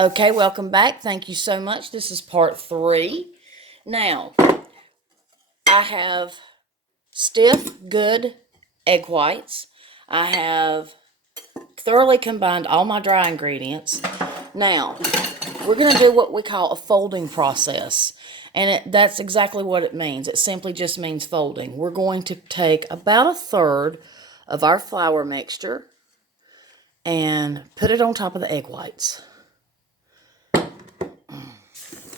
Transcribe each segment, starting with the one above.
Okay, welcome back. Thank you so much. This is part 3. Now, I have stiff, good egg whites. I have thoroughly combined all my dry ingredients. Now, we're going to do what we call a folding process. And that's exactly what it means. It simply just means folding. We're going to take about a third of our flour mixture and put it on top of the egg whites.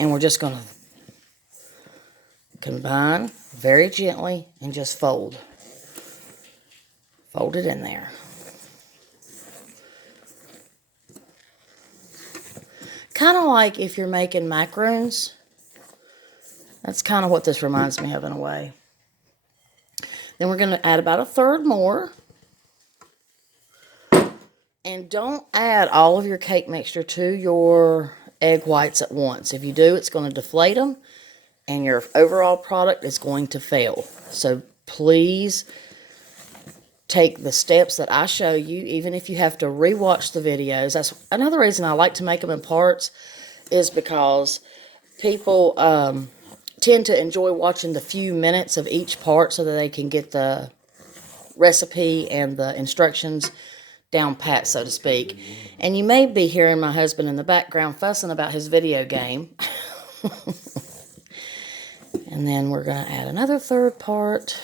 And we're just going to combine very gently and just fold. Fold it in there. Kind of like if you're making macaroons. That's kind of what this reminds me of in a way. Then we're going to add about a third more. And don't add all of your cake mixture to your egg whites at once. If you do, it's going to deflate them and your overall product is going to fail. So please take the steps that I show you, even if you have to rewatch the videos. That's another reason I like to make them in parts, is because people tend to enjoy watching the few minutes of each part so that they can get the recipe and the instructions down pat, so to speak. And you may be hearing my husband in the background fussing about his video game. And then we're going to add another third part.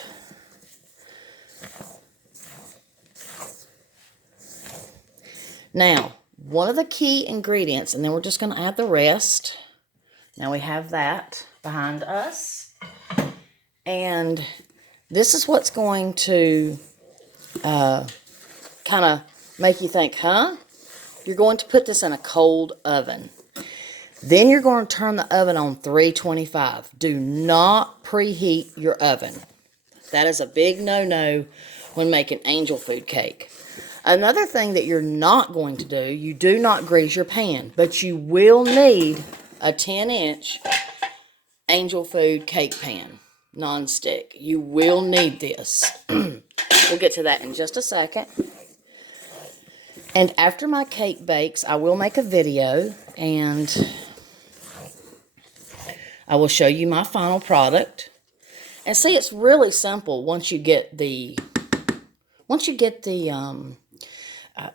Now, one of the key ingredients, and then we're just going to add the rest. Now we have that behind us. And this is what's going to kind of make you think, huh? You're going to put this in a cold oven. Then you're going to turn the oven on 325. Do not preheat your oven. That is a big no-no when making angel food cake. Another thing that you're not going to do, you do not grease your pan, but you will need a 10-inch angel food cake pan, non-stick. You will need this. We'll get to that in just a second. And after my cake bakes, I will make a video and I will show you my final product. And see, it's really simple once you get the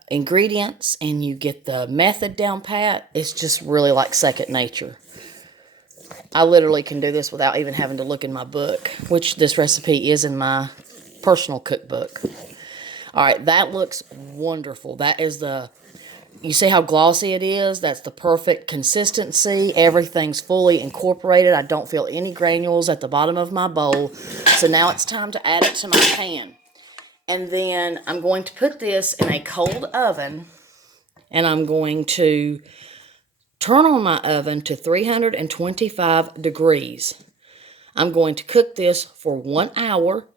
ingredients and you get the method down pat. It's just really like second nature. I literally can do this without even having to look in my book, which this recipe is in my personal cookbook. All right, that looks wonderful. That is you see how glossy it is? That's the perfect consistency. Everything's fully incorporated. I don't feel any granules at the bottom of my bowl. So now it's time to add it to my pan. And then I'm going to put this in a cold oven, and I'm going to turn on my oven to 325 degrees. I'm going to cook this for 1 hour.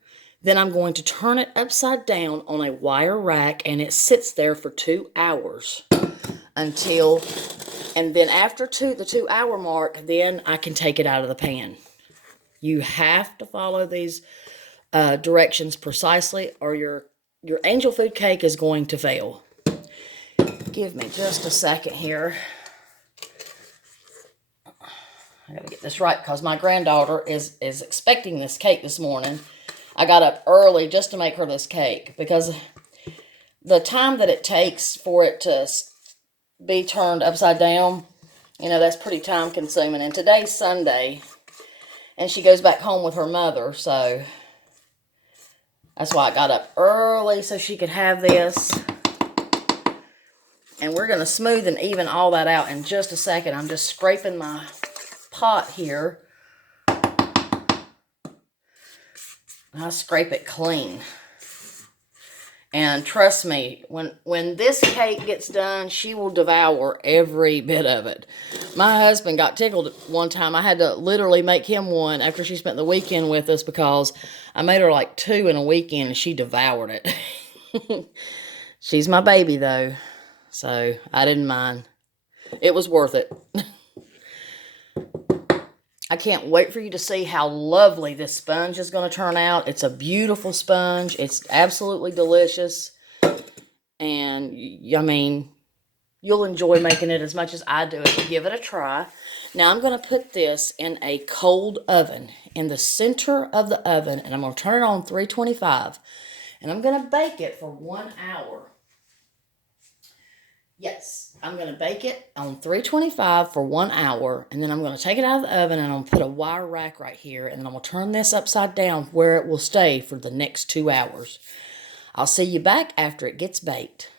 Then I'm going to turn it upside down on a wire rack, and it sits there for 2 hours and then after the 2 hour mark, then I can take it out of the pan. You have to follow these directions precisely, or your angel food cake is going to fail. Give me just a second here. I gotta get this right because my granddaughter is expecting this cake this morning. I got up early just to make her this cake because the time that it takes for it to be turned upside down, that's pretty time consuming. And today's Sunday, and she goes back home with her mother, so that's why I got up early so she could have this. And we're going to smooth and even all that out in just a second. I'm just scraping my pot here. I scrape it clean. And trust me, when this cake gets done, she will devour every bit of it. My husband got tickled one time. I had to literally make him one after she spent the weekend with us because I made her like 2 in a weekend and she devoured it. She's my baby though, so I didn't mind. It was worth it. I can't wait for you to see how lovely this sponge is going to turn out. It's a beautiful sponge. It's absolutely delicious. And, I mean, you'll enjoy making it as much as I do it. Give it a try. Now I'm going to put this in a cold oven in the center of the oven, and I'm going to turn it on 325, and I'm going to bake it for 1 hour. Yes, I'm going to bake it on 325 for 1 hour, and then I'm going to take it out of the oven, and I'm going to put a wire rack right here, and then I'm going to turn this upside down where it will stay for the next 2 hours. I'll see you back after it gets baked.